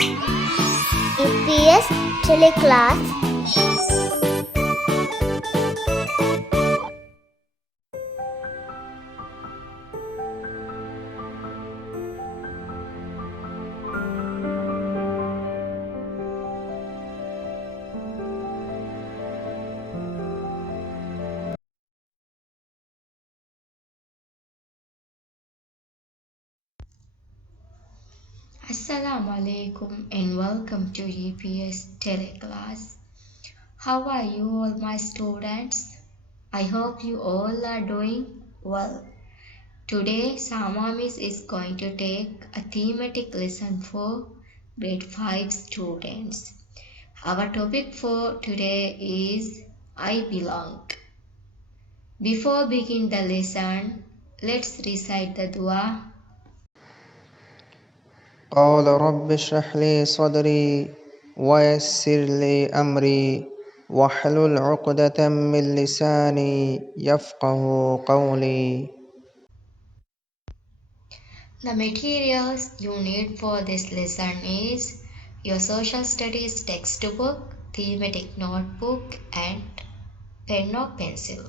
DPS TeleClass. Assalamu alaikum and welcome to DPS TeleClass. How are you all my students? I hope you all are doing well. Today SHAAMA Miss is going to take a thematic lesson for grade 5 students. Our topic for today is I belong. Before begin the lesson, let's recite the dua. قال رب اشرح لي صدري ويسر لي أمري واحلل عقدة من لساني يفقه قولي. The materials you need for this lesson is your social studies textbook, thematic notebook and pen or pencil.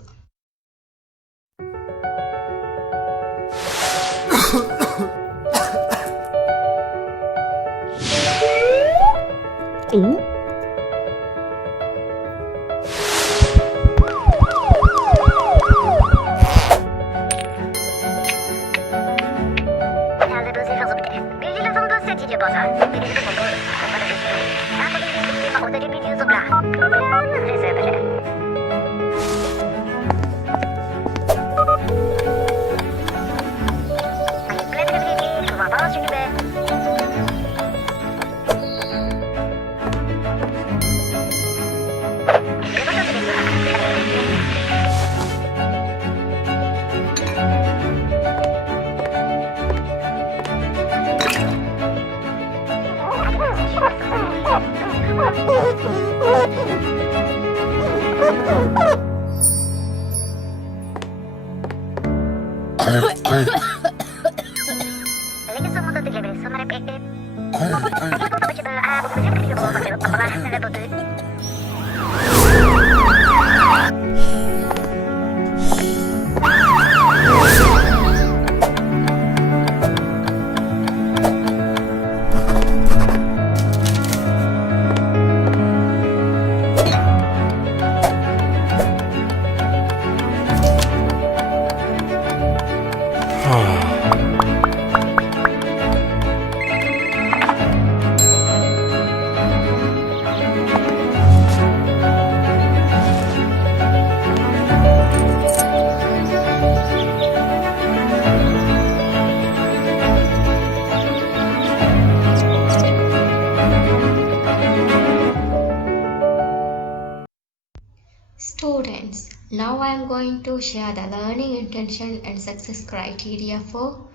Students, now I am going to share the learning intention and success criteria for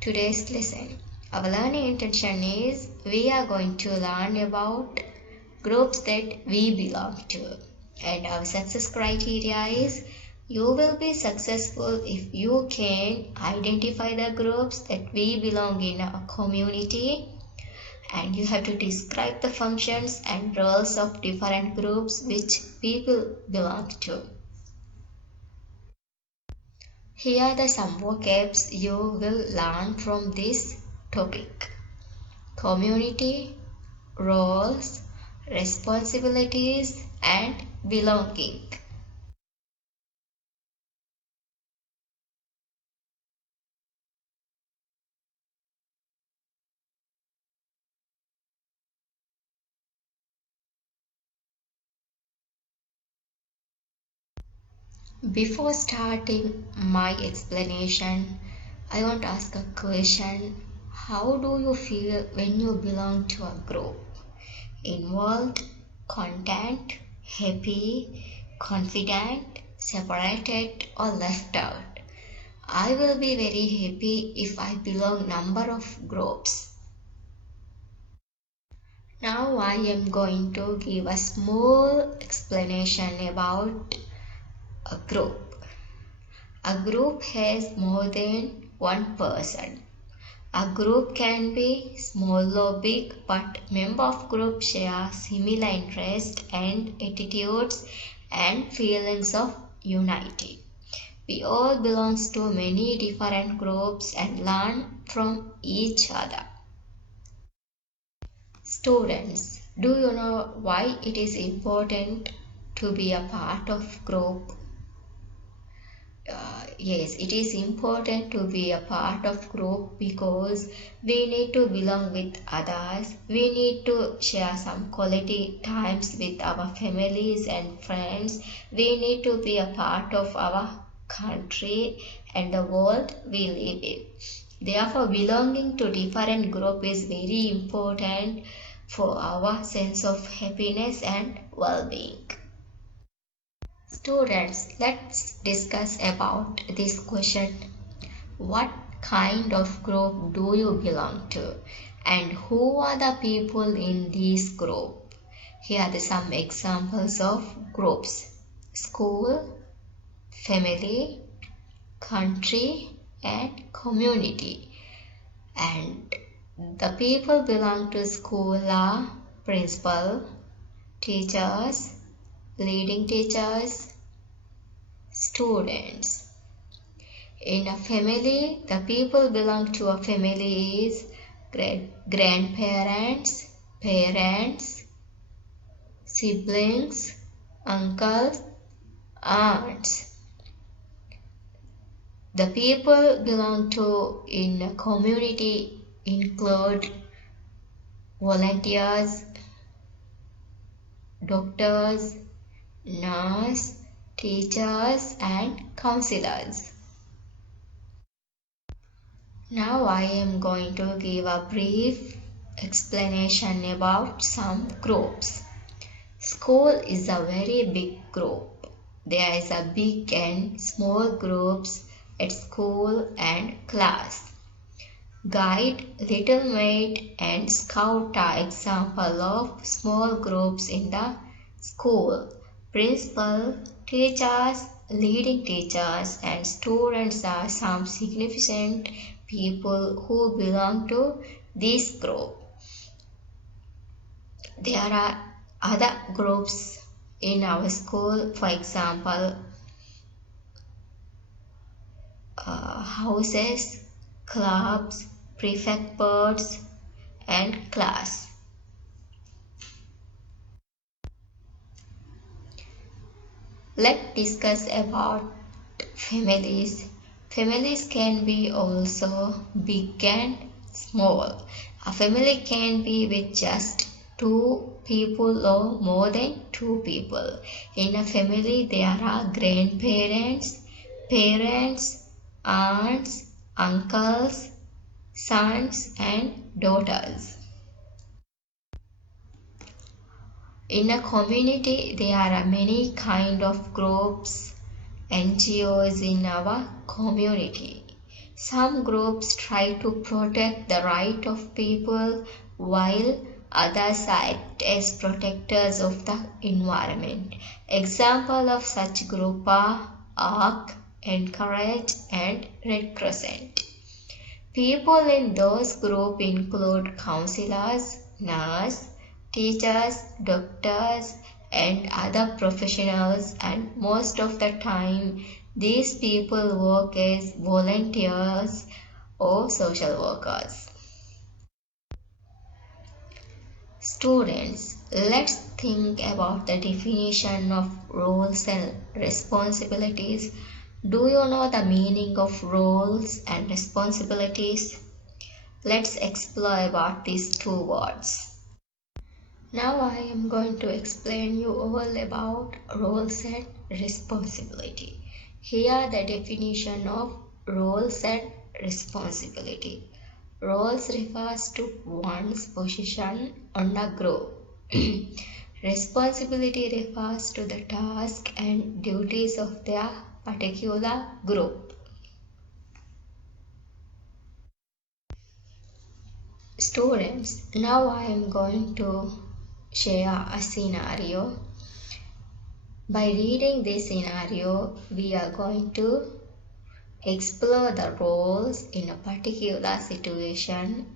today's lesson. Our learning intention is we are going to learn about groups that we belong to. And our success criteria is you will be successful if you can identify the groups that we belong in a community, and you have to describe the functions and roles of different groups which people belong to. Here are the some vocabs you will learn from this topic: community, roles, responsibilities, and belonging. Before starting my explanation, I want to ask a question. How do you feel when you belong to a group? Involved, content, happy, confident, separated, or left out? I will be very happy if I belong number of groups. Now I am going to give a small explanation about a group. A group has more than one person. A group can be small or big, but members of group share similar interests and attitudes and feelings of unity. We all belong to many different groups and learn from each other. Students, do you know why it is important to be a part of group? Yes, it is important to be a part of group because we need to belong with others. We need to share some quality times with our families and friends. We need to be a part of our country and the world we live in. Therefore, belonging to different group is very important for our sense of happiness and well-being. Students, let's discuss about this question. What kind of group do you belong to? And who are the people in this group? Here are some examples of groups: school, family, country, and community. And the people belong to school are principal, teachers, leading teachers, students. In a family, the people belong to a family is grandparents, parents, siblings, uncles, aunts. The people belong to in a community include volunteers, doctors, nurses, teachers, and counselors. Now I am going to give a brief explanation about some groups. School is a very big group. There is a big and small groups at school and class. Guide, Little Maid, and Scout are examples of small groups in the school. Principal, teachers, leading teachers, and students are some significant people who belong to this group. There are other groups in our school, for example, houses, clubs, prefect boards, and class. Let's discuss about families. Families can be also big and small. A family can be with just two people or more than two people. In a family, there are grandparents, parents, aunts, uncles, sons, and daughters. In a community, there are many kind of groups, NGOs in our community. Some groups try to protect the right of people while others act as protectors of the environment. Example of such group are ARC, Encourage, and Red Crescent. People in those groups include counselors, nurses, teachers, doctors, and other professionals, and most of the time these people work as volunteers or social workers. Students, let's think about the definition of roles and responsibilities. Do you know the meaning of roles and responsibilities? Let's explore about these two words. Now I am going to explain you all about roles and responsibility. Here the definition of roles and responsibility. Roles refers to one's position on a group. Responsibility refers to the task and duties of their particular group. Students, now I am going to share a scenario. By reading this scenario, we are going to explore the roles in a particular situation.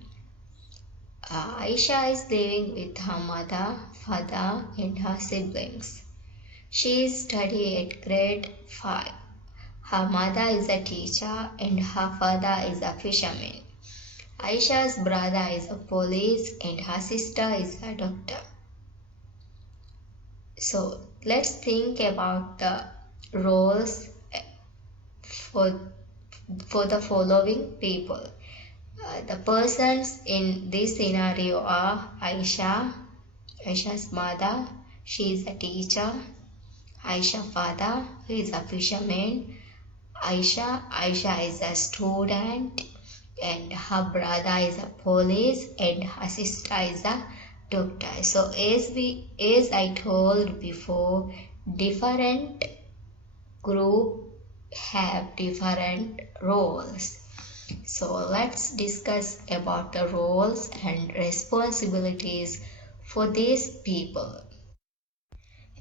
Aisha is living with her mother, father, and her siblings. She is studying at grade 5. Her mother is a teacher and her father is a fisherman. Aisha's brother is a police and her sister is a doctor. So let's think about the roles for, for the following people. The persons in this scenario are Aisha's mother, she is a teacher. Aisha's father, who is a fisherman. Aisha is a student, and her brother is a police, and her sister is a doctor. So as I told before, different group have different roles. So let's discuss about the roles and responsibilities for these people.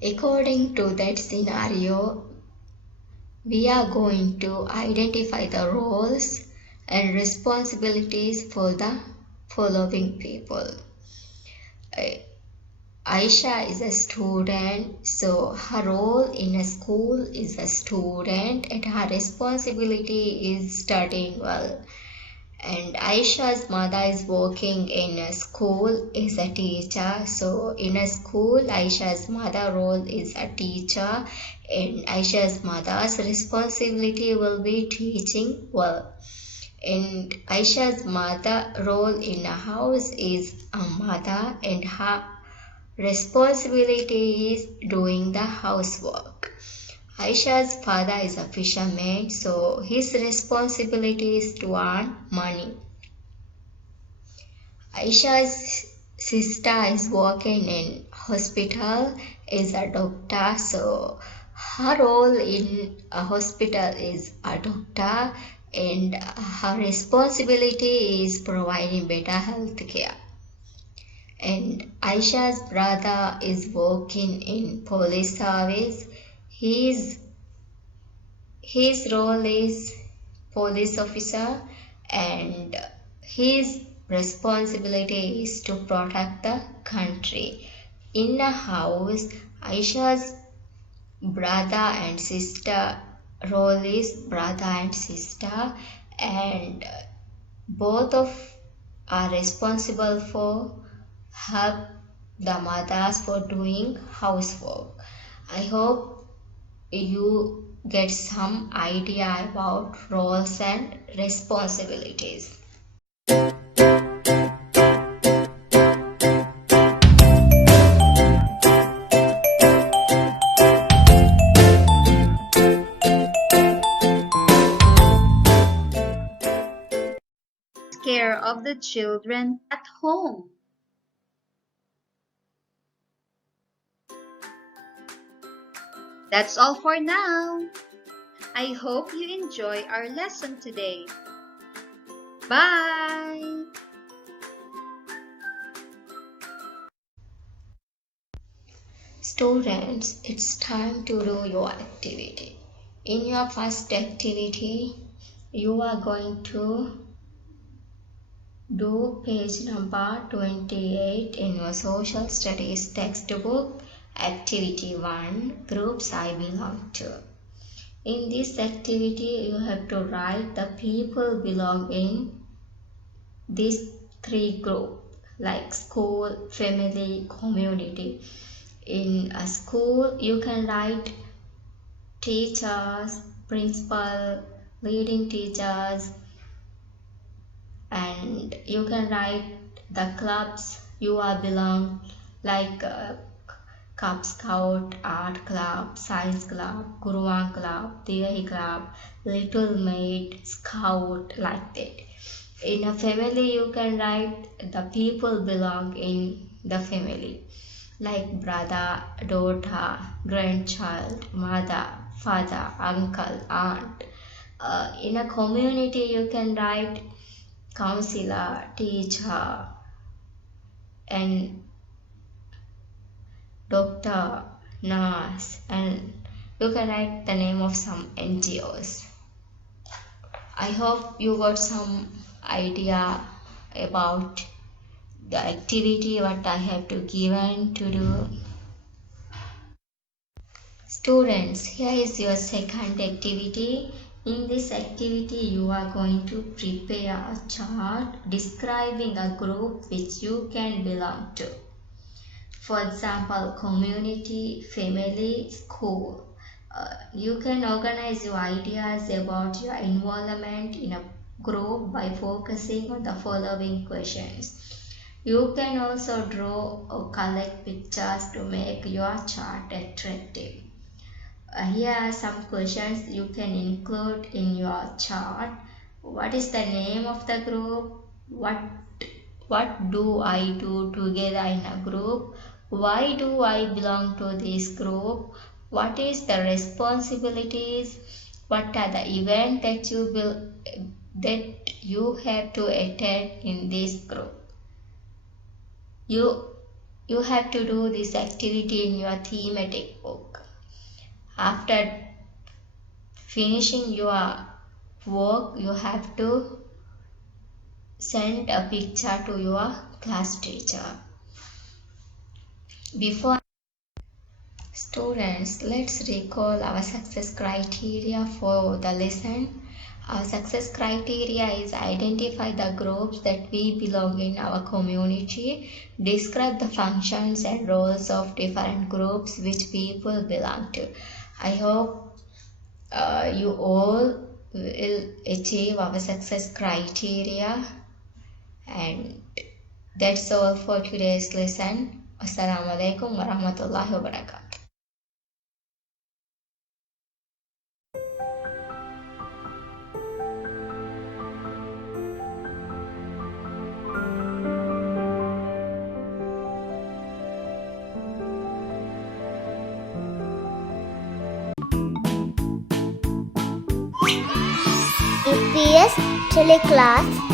According to that scenario, we are going to identify the roles and responsibilities for the following people. Aisha is a student, so her role in a school is a student and her responsibility is studying well. And Aisha's mother is working in a school as a teacher. So in a school, Aisha's mother role is a teacher and Aisha's mother's responsibility will be teaching well. And Aisha's mother role in a house is a mother and her responsibility is doing the housework. Aisha's father is a fisherman, so his responsibility is to earn money. Aisha's sister is working in hospital as a doctor, so her role in a hospital is a doctor and her responsibility is providing better health care. And Aisha's brother is working in police service. His role is police officer and his responsibility is to protect the country. In a house, Aisha's brother and sister role is brother and sister, and both of are responsible for help the mothers for doing housework. I hope you get some idea about roles and responsibilities. Care of the children at home. That's all for now. I hope you enjoy our lesson today. Bye! Students, it's time to do your activity. In your first activity, you are going to do page number 28 in your social studies textbook, activity 1, groups I belong to. In this activity, you have to write the people belong in these 3 groups like school, family, community. In a school, you can write teachers, principal, leading teachers, and you can write the clubs you are belong like Cub Scout, Art Club, Science Club, Guruan Club, Dehi Club, Little Maid, Scout, like that. In a family, you can write the people belong in the family, like brother, daughter, grandchild, mother, father, uncle, aunt. In a community, you can write counselor, teacher, and doctor, nurse, and you can write the name of some NGOs. I hope you got some idea about the activity what I have to given to do. Students, here is your second activity. In this activity, you are going to prepare a chart describing a group which you can belong to. For example, community, family, school. You can organize your ideas about your involvement in a group by focusing on the following questions. You can also draw or collect pictures to make your chart attractive. Here are some questions you can include in your chart. What is the name of the group? What do I do together in a group? Why do I belong to this group? What is the responsibilities? What are the events that you have to attend in this group? You have to do this activity in your thematic book. After finishing your work, you have to send a picture to your class teacher. Before students, let's recall our success criteria for the lesson. Our success criteria is identify the groups that we belong in our community, describe the functions and roles of different groups which people belong to. I hope you all will achieve our success criteria, and that's all for today's lesson. Assalamualaikum warahmatullahi wabarakatuh. DPS TeleClass